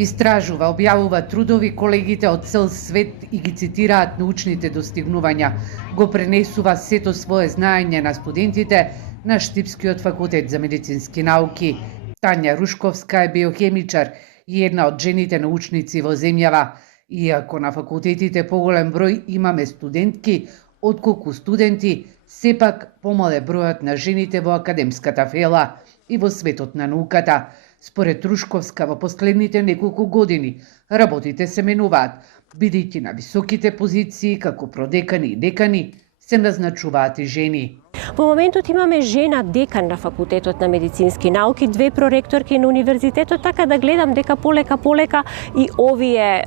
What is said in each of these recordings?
Истражува, објавува трудови, колегите од цел свет и ги цитираат научните достигнувања. Го пренесува сето свое знаење на студентите на Штипскиот факултет за медицински науки. Тања Рушковска е биохемичар и една од жените научници во земјава. Иако на факултетите поголем број имаме студентки, отколку студенти, сепак помал е бројот на жените во академската фела и во светот на науката. Според Рушковска, во последните неколку години работите се менуваат, бидејќи на високите позиции како продекани и декани се назначуваат и жени. Во моментот имаме жена декан на факултетот на медицински науки, 2 проректорки на универзитетот, така да гледам дека полека и овие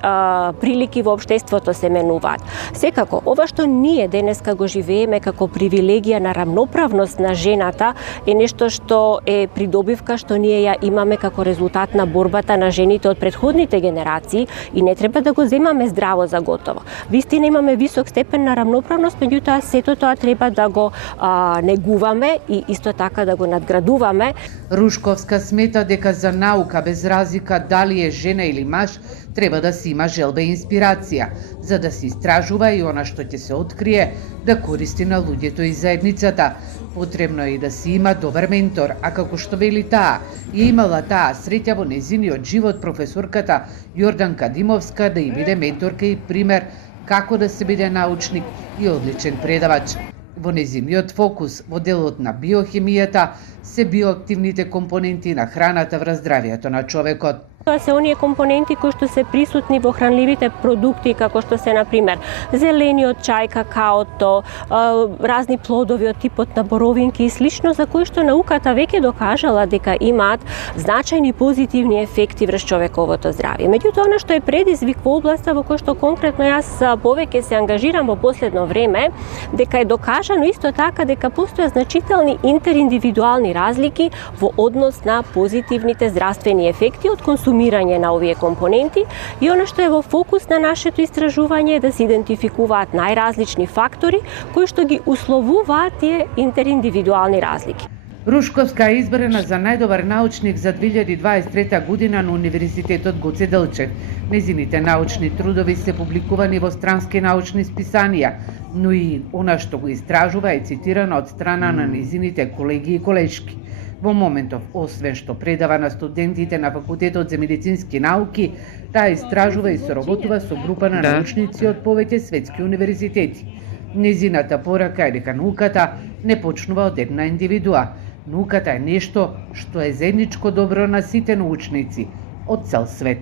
прилики во општеството се менуваат. Секако, ова што ние денеска го живееме како привилегија на рамноправност на жената е нешто што е придобивка што ние ја имаме како резултат на борбата на жените од претходните генерации и не треба да го земаме здраво за готово. Вистина имаме висок степен на рамноправност, меѓутоа сето тоа треба да го негуваме и исто така да го надградуваме. Рушковска смета дека за наука без разлика дали е жена или маж треба да се има желба и инспирација, за да се истражува и она што ќе се открие да користи на луѓето и заедницата. Потребно е и да се има добар ментор, а како што вели таа, ја имала таа среќа во незиниот живот професорката Јорданка Димовска да ја биде менторка и пример како да се биде научник и одличен предавач. Во незиниот фокус во делот на биохемијата се биоактивните компоненти на храната врз здравието на човекот. Тоа се оние компоненти кои што се присутни во хранливите продукти, како што се, например, зелениот чај, какаото, разни плодови од типот на боровинки и слично, за кои што науката веќе докажала дека имаат значајни позитивни ефекти врз човековото здравје. Меѓутоа, она што е предизвик во областа во која што конкретно јас повеќе се ангажирам во последно време, дека е докажано исто така дека постојат значителни интериндивидуални разлики во однос на позитивните здравствени ефекти од консумирање на овие компоненти и она што е во фокус на нашето истражување е да се идентификуваат најразлични фактори кои што ги условуваат тие интериндивидуални разлики. Рушковска е избрана за најдобар научник за 2023 година на Универзитетот Гоце Делчев. Незините научни трудови се публикувани во странски научни списанија, но и она што го истражува е цитирано од страна на незините колеги и колешки. Во моментов, освен што предава на студентите на Факултетот за медицински науки, таа истражува и соработува со група на научници од повеќе светски универзитети. Незината порака е дека науката не почнува од една индивидуа. Науката е нешто што е заедничко добро на сите научници од цел свет.